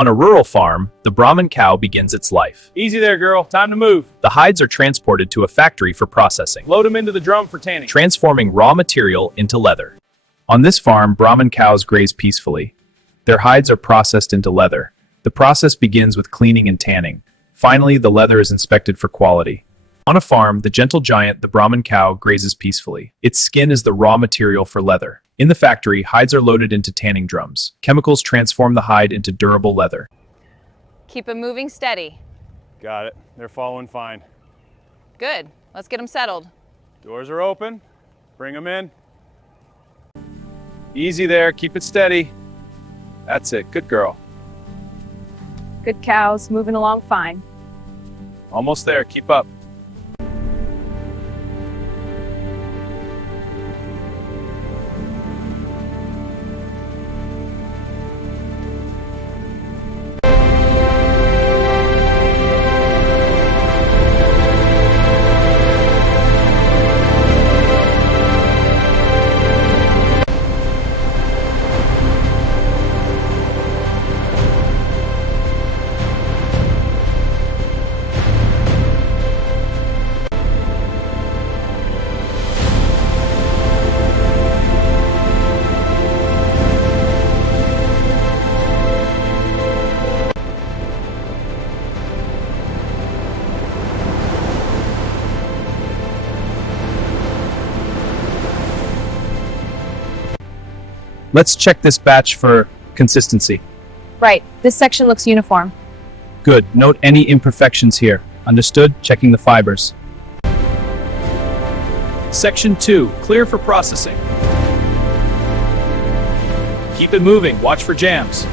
On a rural farm, the Brahman cow begins its life. Easy there, girl. Time to move. The hides are transported to a factory for processing, Load them into the drum for tanning. transforming raw material into leather. On this farm, Brahman cows graze peacefully. Their hides are processed into leather. The process begins with cleaning and tanning. Finally, the leather is inspected for quality. On a farm, the gentle giant, the Brahman cow, grazes peacefully. Its skin is the raw material for leather. In the factory, hides are loaded into tanning drums. Chemicals transform the hide into durable leather. Keep them moving steady. Got it. They're following fine. Good. Let's get them settled. Doors are open. Bring them in. Easy there. Keep it steady. That's it. Good girl. Good cows, moving along fine. Almost there. Keep up. Let's check this batch for consistency. Right, this section looks uniform. Good. Note any imperfections here. Understood? Checking the fibers. Section 2. Clear for processing. Keep it moving. Watch for jams.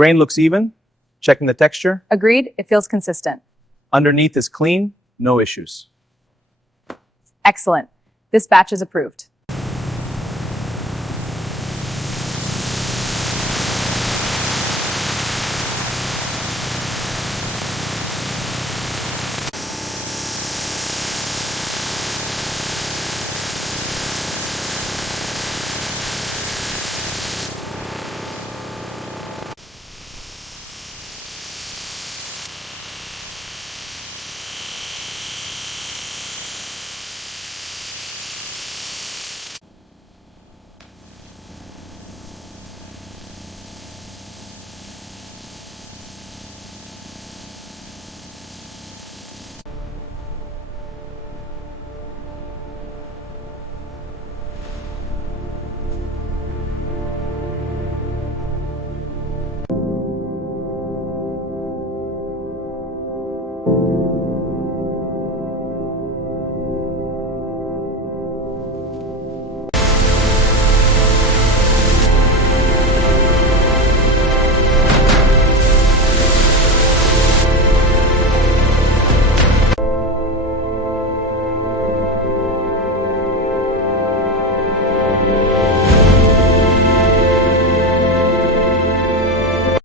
Grain looks even. Checking the texture. Agreed, it feels consistent. Underneath is clean. No issues. Excellent. This batch is approved.